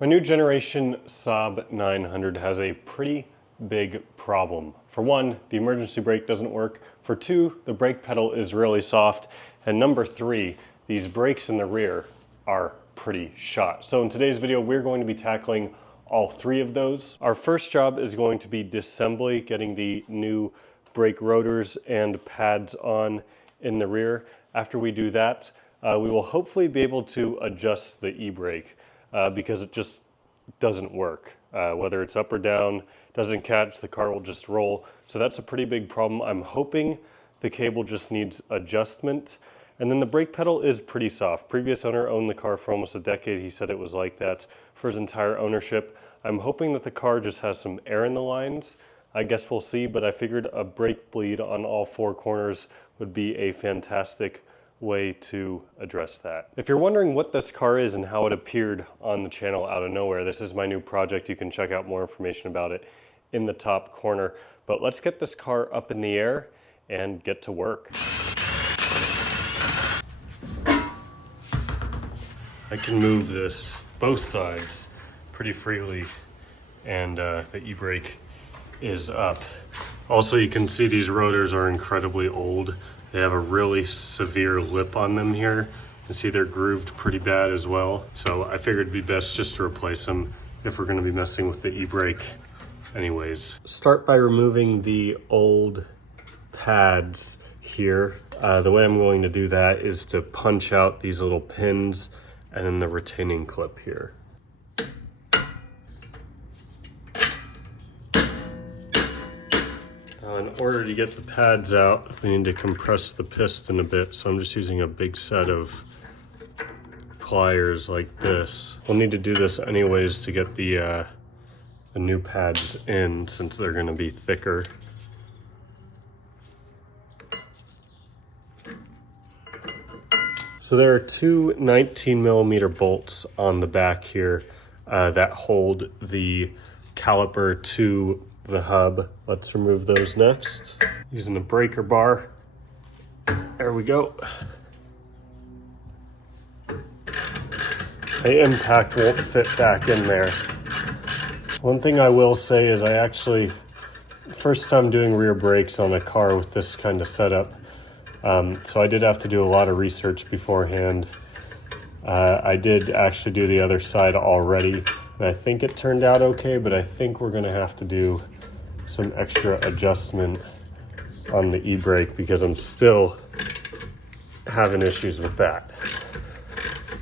My new generation Saab 900 has a pretty big problem. For one, the emergency brake doesn't work. For two, the brake pedal is really soft. And number three, these brakes in the rear are pretty shot. So in today's video, we're going to be tackling all three of those. Our first job is going to be disassembly, getting the new brake rotors and pads on in the rear. After we do that, we will hopefully be able to adjust the e-brake. Because it just doesn't work. Whether it's up or down, doesn't catch, the car will just roll. So that's a pretty big problem. I'm hoping the cable just needs adjustment. And then the brake pedal is pretty soft. Previous owner owned the car for almost a decade. He said it was like that for his entire ownership. I'm hoping that the car just has some air in the lines. I guess we'll see, but I figured a brake bleed on all four corners would be a fantastic way to address that. If you're wondering what this car is and how it appeared on the channel out of nowhere, this is my new project. You can check out more information about it in the top corner. But let's get this car up in the air and get to work. I can move this both sides pretty freely, and the e-brake is up. Also, you can see these rotors are incredibly old. They have a really severe lip on them here. You can see they're grooved pretty bad as well. So I figured it'd be best just to replace them if we're gonna be messing with the e-brake anyways. Start by removing the old pads here. The way I'm going to do that is to punch out these little pins and then the retaining clip here. In order to get the pads out, we need to compress the piston a bit, so I'm just using a big set of pliers like this. We'll need to do this anyways to get the new pads in, since they're going to be thicker. So there are two 19mm bolts on the back here that hold the caliper to the hub. Let's remove those next. Using a breaker bar. There we go. The impact won't fit back in there. One thing I will say is I actually, first time doing rear brakes on a car with this kind of setup. So I did have to do a lot of research beforehand. I did actually do the other side already, and I think it turned out okay, but I think we're gonna have to do some extra adjustment on the e-brake because I'm still having issues with that.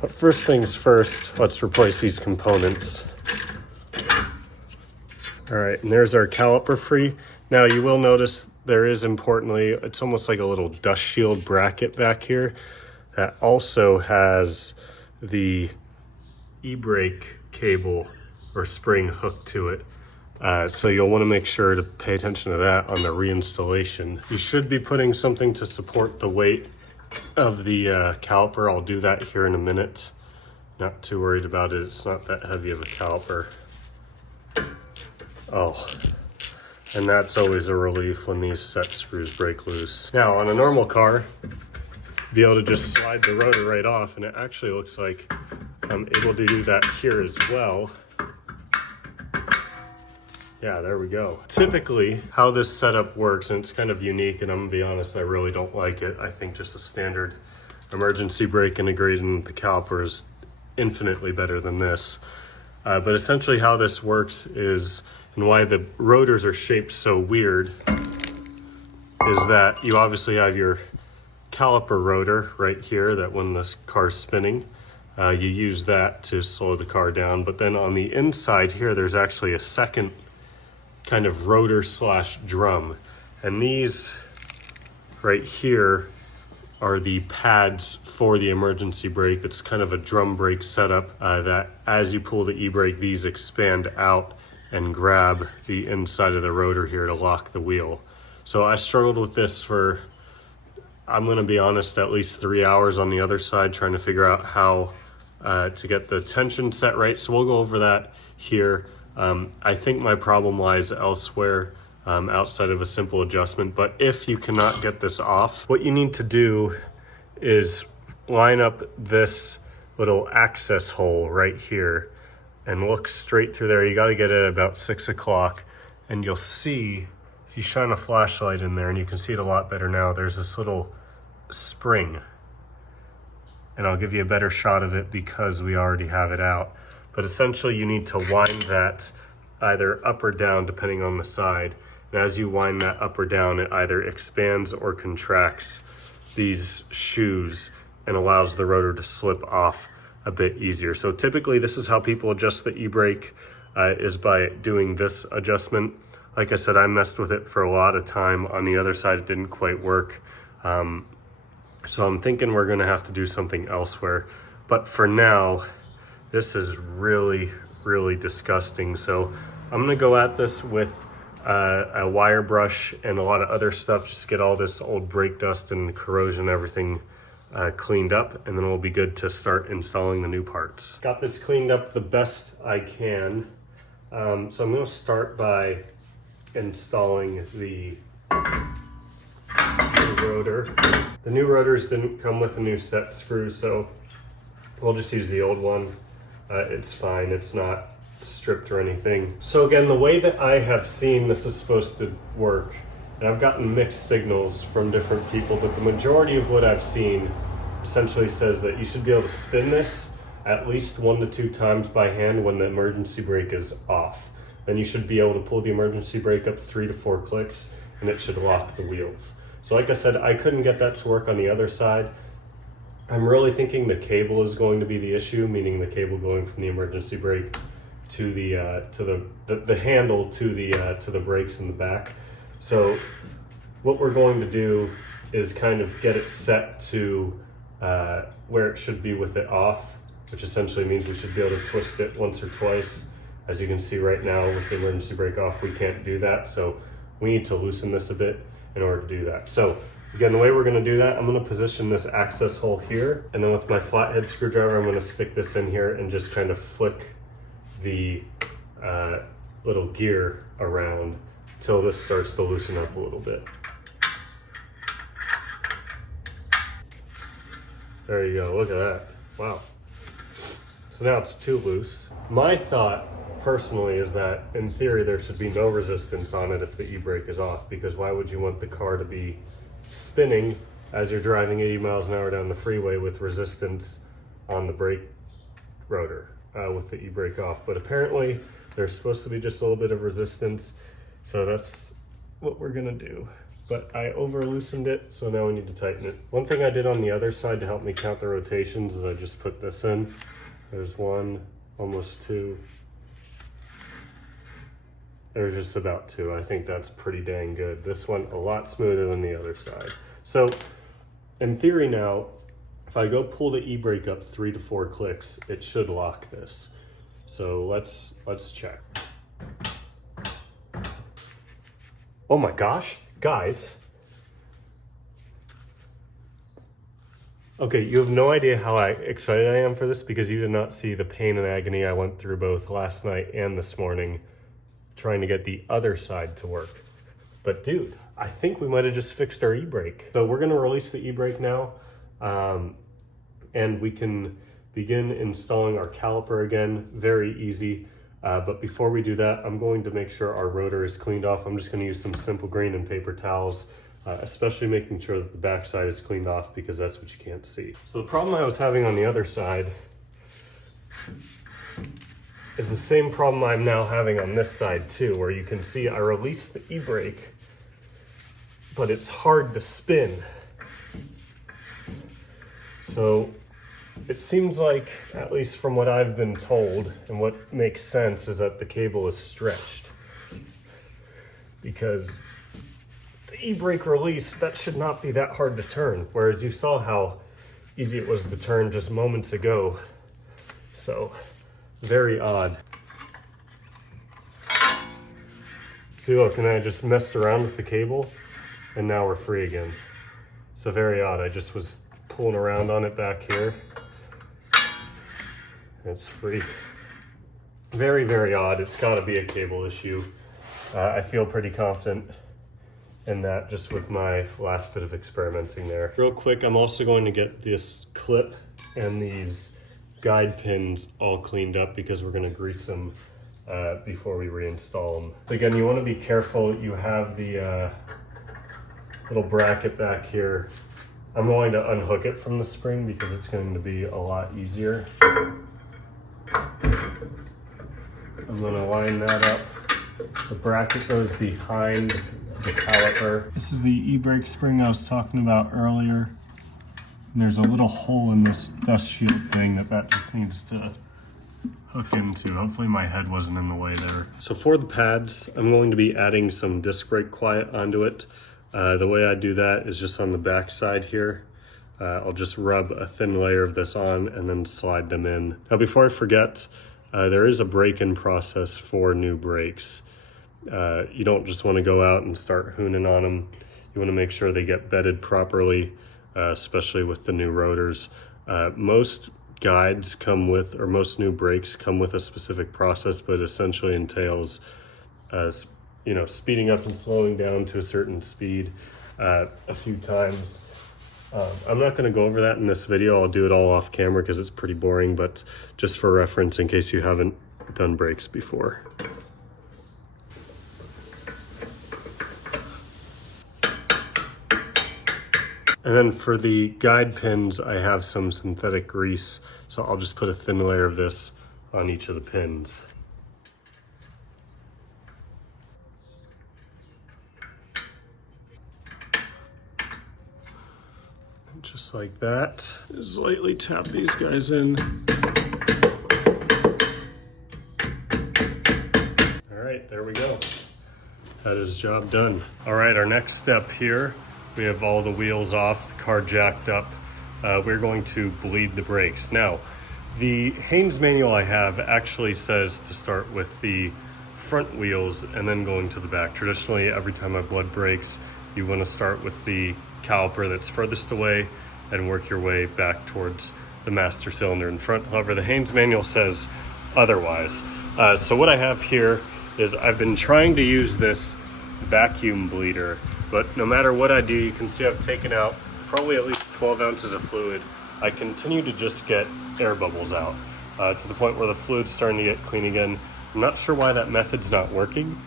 But first things first, let's replace these components. All right, and there's our caliper free. Now you will notice there is, importantly, it's almost like a little dust shield bracket back here that also has the e-brake cable or spring hooked to it. So you'll want to make sure to pay attention to that on the reinstallation. You should be putting something to support the weight of the caliper. I'll do that here in a minute. Not too worried about it. It's not that heavy of a caliper. Oh, and that's always a relief when these set screws break loose. Now on a normal car, be able to just slide the rotor right off, and it actually looks like I'm able to do that here as well. Yeah, there we go. Typically, how this setup works, and it's kind of unique, and I'm gonna be honest, I really don't like it. I think just a standard emergency brake integrated in the caliper is infinitely better than this. But essentially how this works is, and why the rotors are shaped so weird, is that you obviously have your caliper rotor right here that when this car's spinning, you use that to slow the car down. But then on the inside here, there's actually a second kind of rotor slash drum. And these right here are the pads for the emergency brake. It's kind of a drum brake setup that as you pull the e-brake, these expand out and grab the inside of the rotor here to lock the wheel. So I struggled with this for, I'm gonna be honest, at least 3 hours on the other side trying to figure out how to get the tension set right. So we'll go over that here. I think my problem lies elsewhere outside of a simple adjustment, but if you cannot get this off, what you need to do is line up this little access hole right here and look straight through there. You got to get it at about 6 o'clock, and you'll see, if you shine a flashlight in there, and you can see it a lot better now, there's this little spring. And I'll give you a better shot of it because we already have it out. But essentially you need to wind that either up or down depending on the side. And as you wind that up or down, it either expands or contracts these shoes and allows the rotor to slip off a bit easier. So typically this is how people adjust the e-brake, is by doing this adjustment. Like I said, I messed with it for a lot of time. On the other side, it didn't quite work. So I'm thinking we're gonna have to do something elsewhere. But for now, this is really, really disgusting. So I'm gonna go at this with a wire brush and a lot of other stuff, just get all this old brake dust and corrosion, everything cleaned up, and then we'll be good to start installing the new parts. Got this cleaned up the best I can. So I'm gonna start by installing the rotor. The new rotors didn't come with a new set screw, so we'll just use the old one. It's fine, it's not stripped or anything. So again, the way that I have seen this is supposed to work, and I've gotten mixed signals from different people, but the majority of what I've seen essentially says that you should be able to spin this at least 1 to 2 times by hand when the emergency brake is off. Then you should be able to pull the emergency brake up 3 to 4 clicks, and it should lock the wheels. So like I said, I couldn't get that to work on the other side. I'm really thinking the cable is going to be the issue, meaning the cable going from the emergency brake to the handle to the brakes in the back. So what we're going to do is kind of get it set to where it should be with it off, which essentially means we should be able to twist it once or twice. As you can see right now with the emergency brake off, we can't do that. So we need to loosen this a bit in order to do that. So again, the way we're gonna do that, I'm gonna position this access hole here, and then with my flathead screwdriver, I'm gonna stick this in here and just kind of flick the little gear around till this starts to loosen up a little bit. There you go, look at that, wow. So now it's too loose. My thought personally is that in theory there should be no resistance on it if the e-brake is off, because why would you want the car to be spinning as you're driving 80 miles an hour down the freeway with resistance on the brake rotor with the e-brake off? But apparently there's supposed to be just a little bit of resistance, so that's what we're gonna do. But I over loosened it, so now we need to tighten it. One thing I did on the other side to help me count the rotations is I just put this in. There's 1, almost 2. There's just about 2. I think that's pretty dang good. This one a lot smoother than the other side. So in theory now, if I go pull the e-brake up 3 to 4 clicks, it should lock this. So let's check. Oh my gosh, guys. Okay, you have no idea how excited I am for this, because you did not see the pain and agony I went through both last night and this morning trying to get the other side to work. But dude, I think we might have just fixed our e-brake. So we're gonna release the e-brake now, and we can begin installing our caliper again. Very easy. But before we do that, I'm going to make sure our rotor is cleaned off. I'm just gonna use some simple green and paper towels, especially making sure that the back side is cleaned off, because that's what you can't see. So the problem I was having on the other side is the same problem I'm now having on this side too, where you can see I released the e-brake, but it's hard to spin. So it seems like, at least from what I've been told, and what makes sense, is that the cable is stretched. Because the e-brake release, that should not be that hard to turn, whereas you saw how easy it was to turn just moments ago. So, very odd. See, look, and I just messed around with the cable, and now we're free again. So very odd. I just was pulling around on it back here. It's free. Very, very odd. It's got to be a cable issue. I feel pretty confident in that just with my last bit of experimenting there. Real quick, I'm also going to get this clip and these guide pins all cleaned up because we're going to grease them before we reinstall them. So again, you want to be careful. You have the little bracket back here. I'm going to unhook it from the spring because it's going to be a lot easier. I'm going to line that up. The bracket goes behind the caliper. This is the e-brake spring I was talking about earlier. And there's a little hole in this dust shield thing that just needs to hook into. Hopefully my head wasn't in the way there. So for the pads, I'm going to be adding some disc brake quiet onto it. The way I do that is just on the back side here. I'll just rub a thin layer of this on and then slide them in. Now before I forget, there is a break-in process for new brakes. You don't just want to go out and start hooning on them. You want to make sure they get bedded properly, especially with the new rotors. Most guides come with, or most new brakes come with a specific process, but essentially entails speeding up and slowing down to a certain speed a few times. I'm not going to go over that in this video. I'll do it all off camera because it's pretty boring, but just for reference in case you haven't done brakes before. And then for the guide pins, I have some synthetic grease, so I'll just put a thin layer of this on each of the pins. And just like that, just lightly tap these guys in. All right, there we go. That is job done. All right, our next step here, we have all the wheels off, the car jacked up. We're going to bleed the brakes. Now, the Haynes manual I have actually says to start with the front wheels and then going to the back. Traditionally, every time I bled brakes, you want to start with the caliper that's furthest away and work your way back towards the master cylinder in front. However, the Haynes manual says otherwise. So what I have here is I've been trying to use this vacuum bleeder, but no matter what I do, you can see I've taken out probably at least 12 ounces of fluid. I continue to just get air bubbles out to the point where the fluid's starting to get clean again. I'm not sure why that method's not working.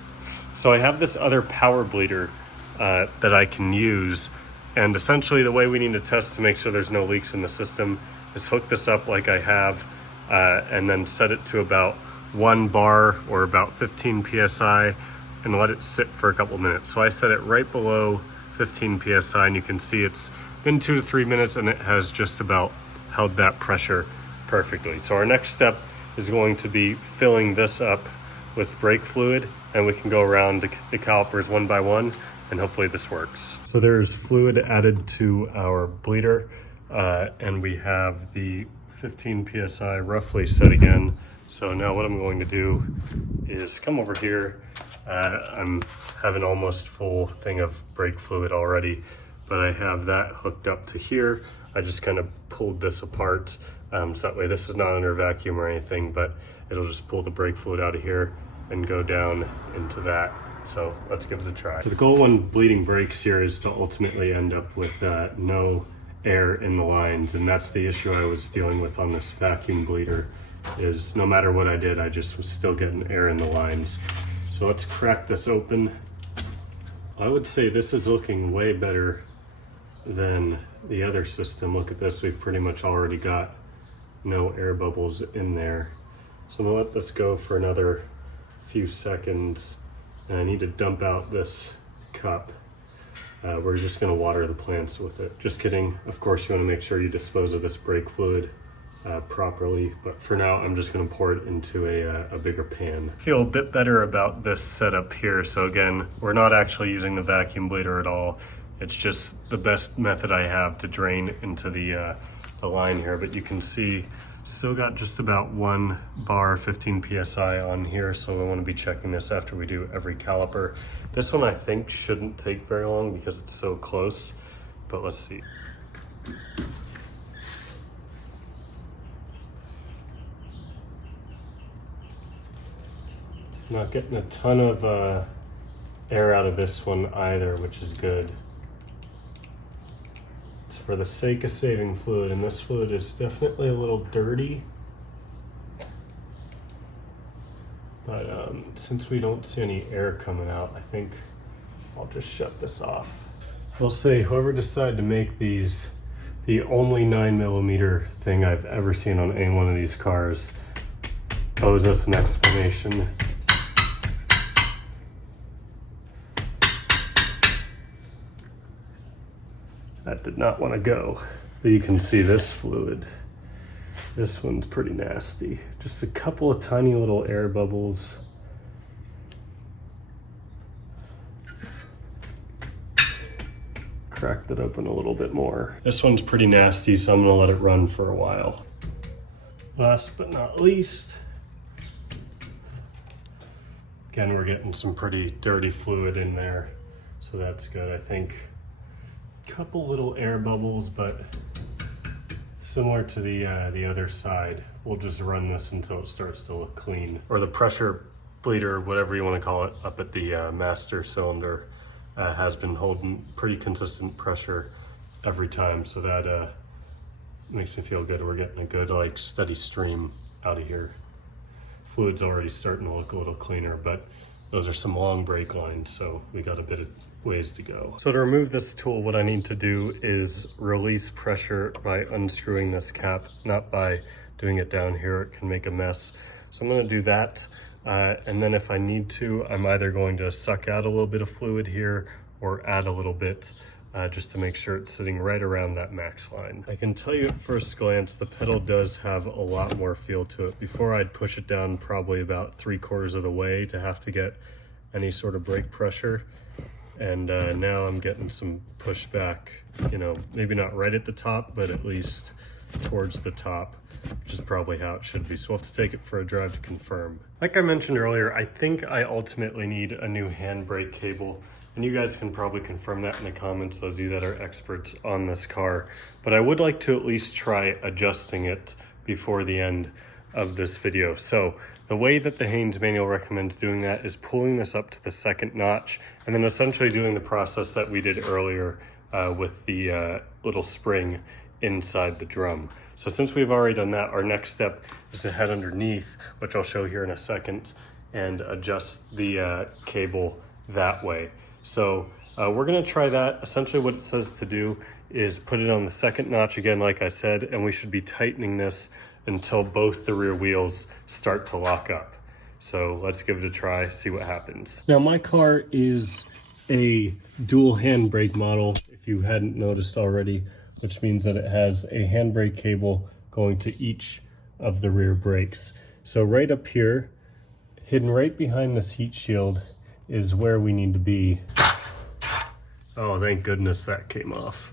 So I have this other power bleeder that I can use. And essentially the way we need to test to make sure there's no leaks in the system is hook this up like I have and then set it to about 1 bar or about 15 PSI and let it sit for a couple minutes. So I set it right below 15 PSI and you can see it's been 2 to 3 minutes and it has just about held that pressure perfectly. So our next step is going to be filling this up with brake fluid and we can go around the calipers one by one and hopefully this works. So there's fluid added to our bleeder and we have the 15 PSI roughly set again. So now what I'm going to do is come over here. I'm having almost full thing of brake fluid already, but I have that hooked up to here. I just kind of pulled this apart. So that way this is not under vacuum or anything, but it'll just pull the brake fluid out of here and go down into that. So let's give it a try. So the goal when bleeding brakes here is to ultimately end up with no air in the lines. And that's the issue I was dealing with on this vacuum bleeder, is no matter what I did, I just was still getting air in the lines. So let's crack this open. I would say this is looking way better than the other system. Look at this, we've pretty much already got no air bubbles in there. So I'm gonna let this go for another few seconds. And I need to dump out this cup. We're just gonna water the plants with it. Just kidding. Of course, you wanna make sure you dispose of this brake fluid properly, but for now I'm just going to pour it into a bigger pan. I feel a bit better about this setup here. So again, we're not actually using the vacuum bleeder at all. It's just the best method I have to drain into the line here, but you can see still got just about 1 bar 15 PSI on here, so we want to be checking this after we do every caliper. This one I think shouldn't take very long because it's so close, but let's see. Not getting a ton of air out of this one either, which is good. It's for the sake of saving fluid, and this fluid is definitely a little dirty. But since we don't see any air coming out, I think I'll just shut this off. We'll see, whoever decided to make these, the only 9mm thing I've ever seen on any one of these cars, owes us an explanation. That did not want to go. But you can see this fluid. This one's pretty nasty. Just a couple of tiny little air bubbles. Cracked it open a little bit more. This one's pretty nasty, so I'm gonna let it run for a while. Last but not least, again, we're getting some pretty dirty fluid in there, so that's good, I think. Couple little air bubbles, but similar to the other side, we'll just run this until it starts to look clean. Or the pressure bleeder, whatever you want to call it, up at the master cylinder has been holding pretty consistent pressure every time, so that makes me feel good. We're getting a good like steady stream out of here. Fluid's already starting to look a little cleaner, but those are some long brake lines, so we got a bit of ways to go. So to remove this tool, what I need to do is release pressure by unscrewing this cap, not by doing it down here. It can make a mess. So I'm gonna do that. And then if I need to, I'm either going to suck out a little bit of fluid here or add a little bit just to make sure it's sitting right around that max line. I can tell you at first glance, the pedal does have a lot more feel to it. Before I'd push it down probably about 3/4 of the way to have to get any sort of brake pressure. And now I'm getting some pushback, you know, maybe not right at the top, but at least towards the top, which is probably how it should be. So we'll have to take it for a drive to confirm. Like I mentioned earlier, I think I ultimately need a new handbrake cable, and you guys can probably confirm that in the comments, those of you that are experts on this car. But I would like to at least try adjusting it before the end of this video. So the way that the Haynes manual recommends doing that is pulling this up to the second notch and then essentially doing the process that we did earlier with the little spring inside the drum. So since we've already done that, our next step is to head underneath, which I'll show here in a second, and adjust the cable that way. So we're gonna try that. Essentially what it says to do is put it on the second notch again, like I said, and we should be tightening this until both the rear wheels start to lock up. So let's give it a try, see what happens. Now my car is a dual handbrake model, if you hadn't noticed already, which means that it has a handbrake cable going to each of the rear brakes. So right up here, hidden right behind this heat shield, is where we need to be. Oh, thank goodness that came off.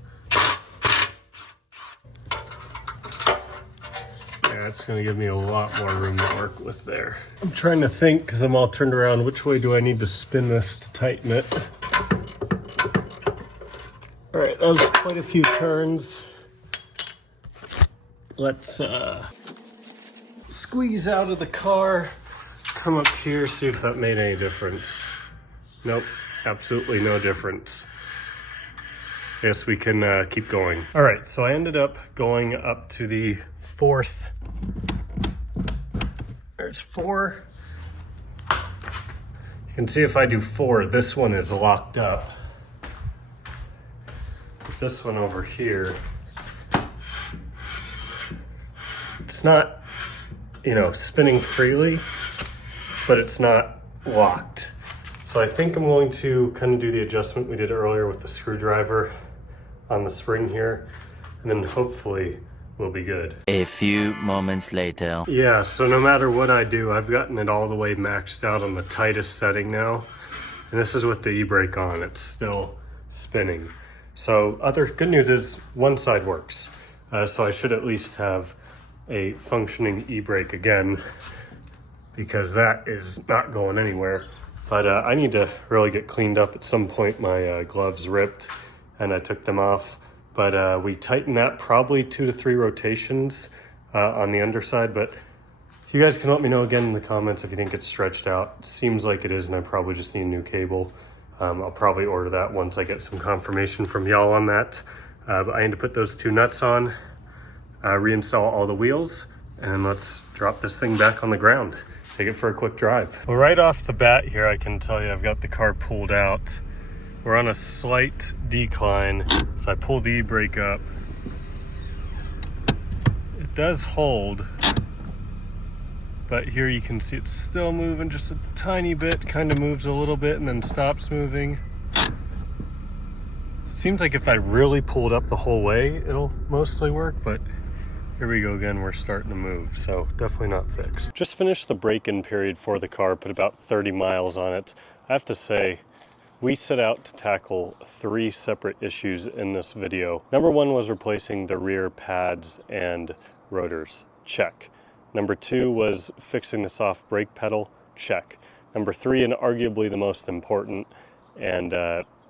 Yeah, it's gonna give me a lot more room to work with there. I'm trying to think, because I'm all turned around, which way do I need to spin this to tighten it? All right, that was quite a few turns. Let's squeeze out of the car, come up here, see if that made any difference. Nope, absolutely no difference. I guess we can keep going. All right, so I ended up going up to the fourth. There's 4. You can see if I do 4, this one is locked up. But this one over here, it's not, you know, spinning freely, but it's not locked. So I think I'm going to kind of do the adjustment we did earlier with the screwdriver on the spring here, and then hopefully we'll be good. A few moments later. Yeah, so no matter what I do, I've gotten it all the way maxed out on the tightest setting now. And this is with the e-brake on, it's still spinning. So other good news is one side works. So I should at least have a functioning e-brake again, because that is not going anywhere. But I need to really get cleaned up. At some point my gloves ripped and I took them off. But we tightened that probably 2 to 3 rotations on the underside. But you guys can let me know again in the comments if you think it's stretched out. It seems like it is, and I probably just need a new cable. I'll probably order that once I get some confirmation from y'all on that. But I need to put those 2 nuts on, reinstall all the wheels, and let's drop this thing back on the ground. take it for a quick drive. Well, right off the bat here, I can tell you I've got the car pulled out. We're on a slight decline. If I pull the e-brake up, it does hold, but here you can see it's still moving just a tiny bit, kind of moves a little bit and then stops moving. It seems like if I really pull it up the whole way, it'll mostly work, but here we go again, we're starting to move, so definitely not fixed. Just finished the break-in period for the car, put about 30 miles on it. I have to say, we set out to tackle 3 separate issues in this video. Number 1 was replacing the rear pads and rotors, check. Number 2 was fixing the soft brake pedal, check. Number 3, and arguably the most important, and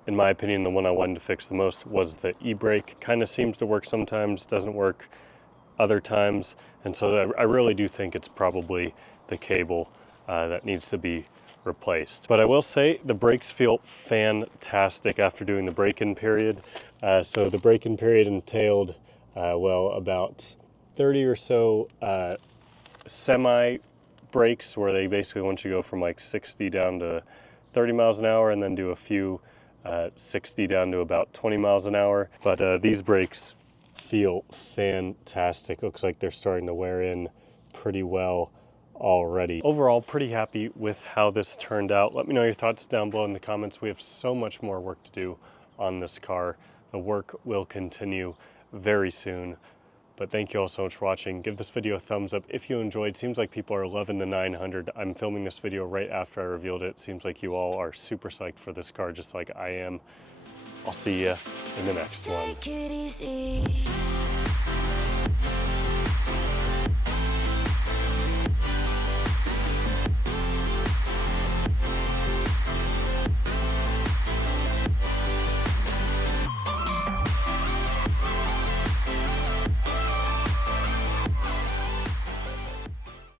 in my opinion the one I wanted to fix the most, was the e-brake. Kind of seems to work sometimes, doesn't work other times, and so I really do think it's probably the cable that needs to be replaced. But I will say the brakes feel fantastic after doing the break-in period. So the break-in period entailed, well, about 30 or so semi brakes where they basically want you to go from like 60 down to 30 miles an hour and then do a few 60 down to about 20 miles an hour. But these brakes feel fantastic. Looks like they're starting to wear in pretty well already. Overall, pretty happy with how this turned out. Let me know your thoughts down below in the comments. We have so much more work to do on this car. The work will continue very soon. But thank you all so much for watching. Give this video a thumbs up if you enjoyed. Seems like people are loving the 900. I'm filming this video right after I revealed it. Seems like you all are super psyched for this car just like I am. I'll see you in the next one. Take it easy.